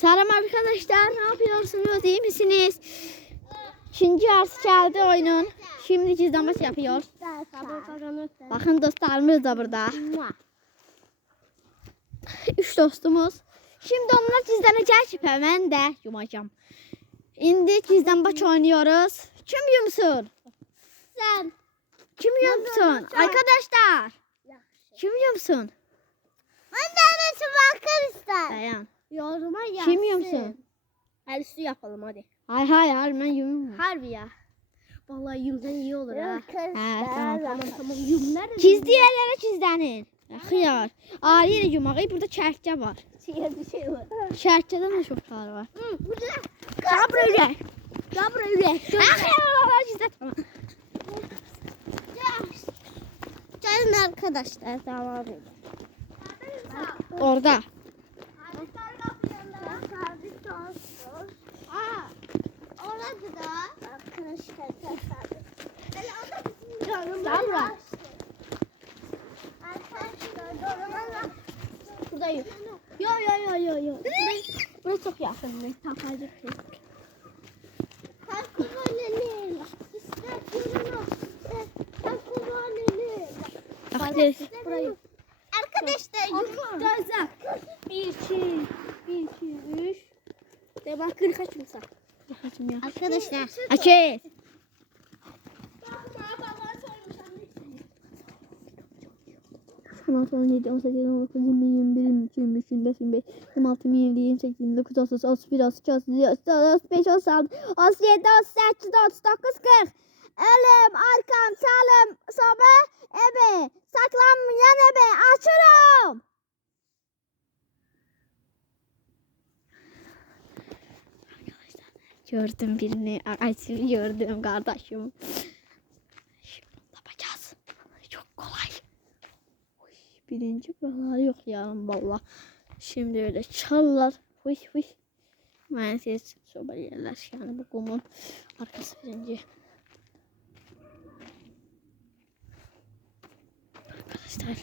Selam arkadaşlar, ne yapıyorsunuz? İyi misiniz? İkinci yarısı geldi oyunun. Şimdi cizden baş yapıyor. Bakın dostlarımız da burada. 3 dostumuz. Şimdi onlar cizlenecek. Ben de yumacağım. Şimdi cizden baş oynuyoruz. Kim yumsun? Sen. Kim yumsun? Arkadaşlar. Kim yumsun? Ben de bakar ister. Dayan. Yoruma yazsın. Kim yumsun? El üstü yapalım hadi. Hayır ben yumum. Harbi ya. Vallahi yumdan iyi olur ha. Tamam yum nerede? Çizdiği yerlere çizdenin. Xiyar. Ariye yumağı burada çərkə var. Bir şey var. Çərkədə nə çoxlar var? Burada. Gel buraya. Gel buraya. Tamam. Gelin arkadaşlar tamam. Orada. Orada da arkadaşlar. Tamam. Buradayım. Yo. Burası çok yakın. Tapacık. Burayı. Arkadaşlar Gözler. 1 2 3 de bak 40 kaçımsa. Arkadaşlar. Açız. Ondan sonra 7, 18, 19, 20, 21, 22, 23, 24, 25, 26, 27, 28, 29, 30, 31, 32, 33, 35, 36, 37, 38, 39, 40. Ölüm, arkam, salım, soba, ebe, saklanmayan ebe, açırım. Arkadaşlar gördüm birini, Ayşe'yi gördüm kardeşim. Şimdi yapacağız. Çok kolay. Birinci buraları yok ya valla. Şimdi öyle çallar. Fış. Maalesef soba yerler yani bu kumun arkası birinci. Arkadaşlar.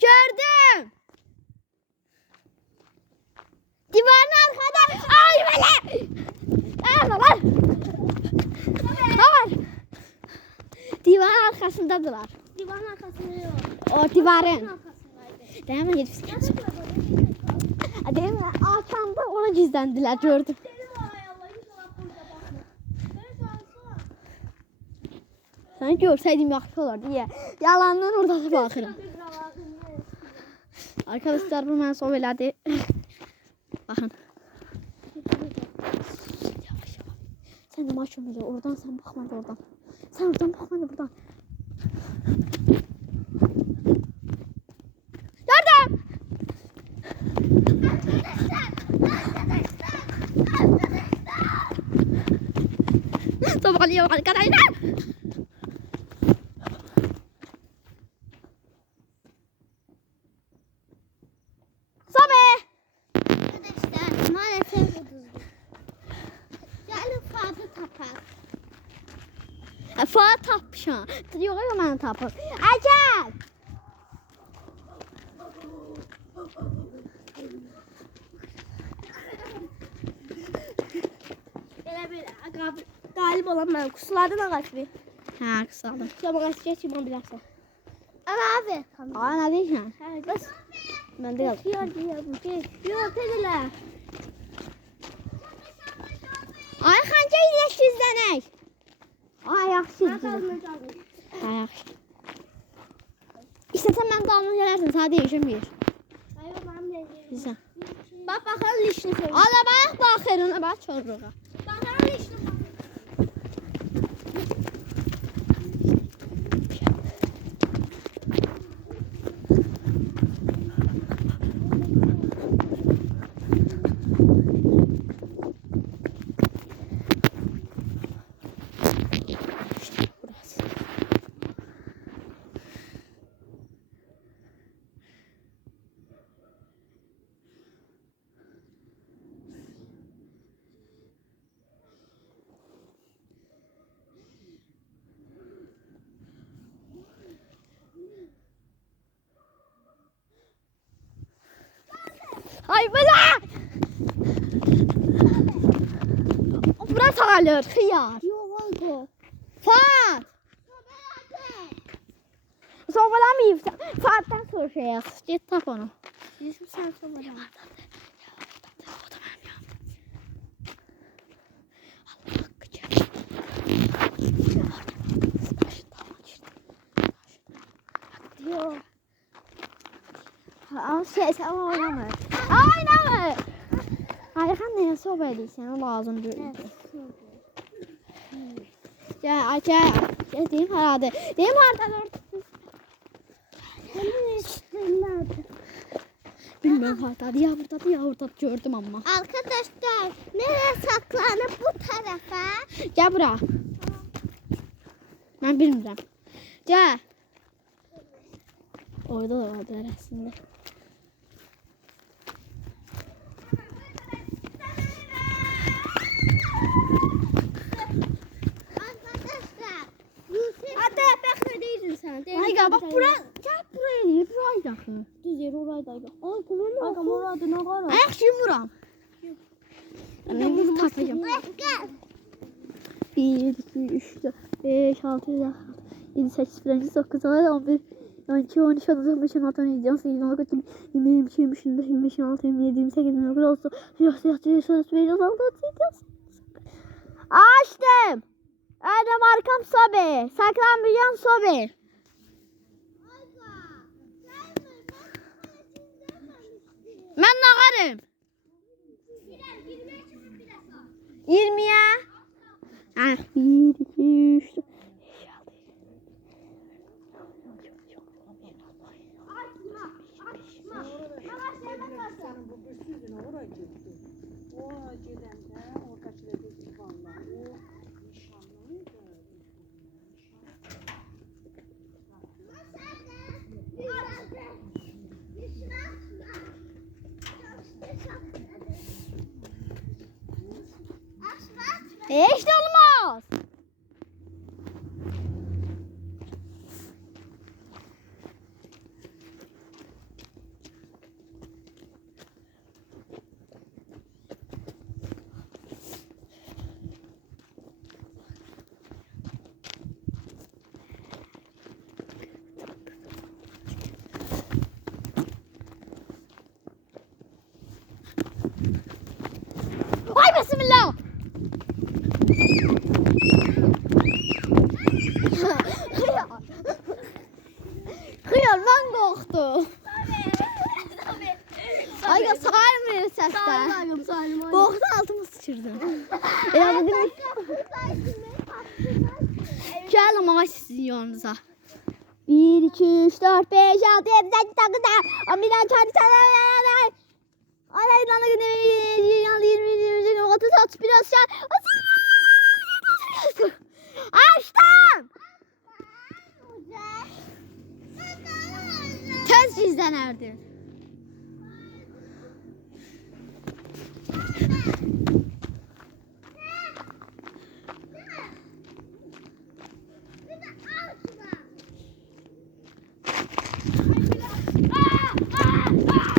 Gördüm. Divarın arkada. Ay böyle. Var. Divarın arkasındadılar. Divanın arkasında yok. O divarın. Arkasındaydı. Değil mi? Değil mi? Arkamda ona gizlendiler gördüm. Sen görseydim yaxşı olardı ya. Yalandan orada da baxıram. Arkadaşlar bu mən sov elədi. Baxın. Yavaş. Sen de maç öyle oradan sen baxma oradan. Sen oradan baxma buradan. Gördüm. Sabahlayalım arkadaşlar. Sobe. Arkadaşlar maalesef ucuzdu. Gelin fazla tapar. Fa tapmışam. Yox, mən tapım. Əcəl. Elə qalib olan mən. Kusuladın ağaç bir. Hə, qısaldım. Sonra ağaç geçmem bilərsən. Ama abi. Aa, nə deyirsən? Hə, bəs. Mən də yazdım. Yok dedilə. Ay, xanca ilə sizlənək. Ay, yaxşı. Hə, yaxşı. İstəsən mən qalın gələrsən, sənə deyişəm yer. Bizə. Bak bakalım lişini söyle. Ala bax, ona bax çoruğa. Bakalım lişini. Burası. Ay bırak. Bırak alır hıyar. Yok oldu. Fat. Sobalamayayım. Fat'tan soruşayaq. Get tap onu. Düşmüş sen sobada. Yok. Sen oynama. Oynama. Ayxan neye soba edirsən? O lazım deyil. Gəl, gəl. Deyim haradır. Deyim haradadır. Bilmiyorum haradadır. Ya buradadır, ya oradadır. Gördüm amma. Arkadaşlar nereye saklanıp bu tarafa? Gəl bura. Mən bilmirəm. Gəl. Orada da vardır əslində. Arkadaşlar. Hadi bekle değildin sen. Ay gel bak bura. Gəl buraya deyir. Buraya yaxın. Düz yer oradaydı. Ay kumama. Ay kumama orada ne var? Ayaq kimi vuram? Mən bunu tapacağım. Gel. 1, 2, 3, 4, 5, 6, 7, 8, 9, 9, 11, 12, 13, 14, 15, 16, 17, 18, 19, 20, 22, 23, 24, 25, 26, 27, 28, 29, 30, 31, 32, 33, 34, 35, Açtım. Önüm arkam sobe. Saklanmayacağım sobe. Ben nakarım. 20'ye. Ah, 1, 2, 3, 4, 5, 6, hiç de olmaz. Ay bismillah. Xıyar mən qorxdum. Ay ya saymır səsdən. Qorxdu altımı sıçırdım. Elə dedim. Gəlin ama sizin yanınıza. 1, 2, 3, 4, 5, 6, 7, 8, 9, 10, 11, 12, 13, 14, 15, 30, 31, 32, açtım. Tez gizlənərdi.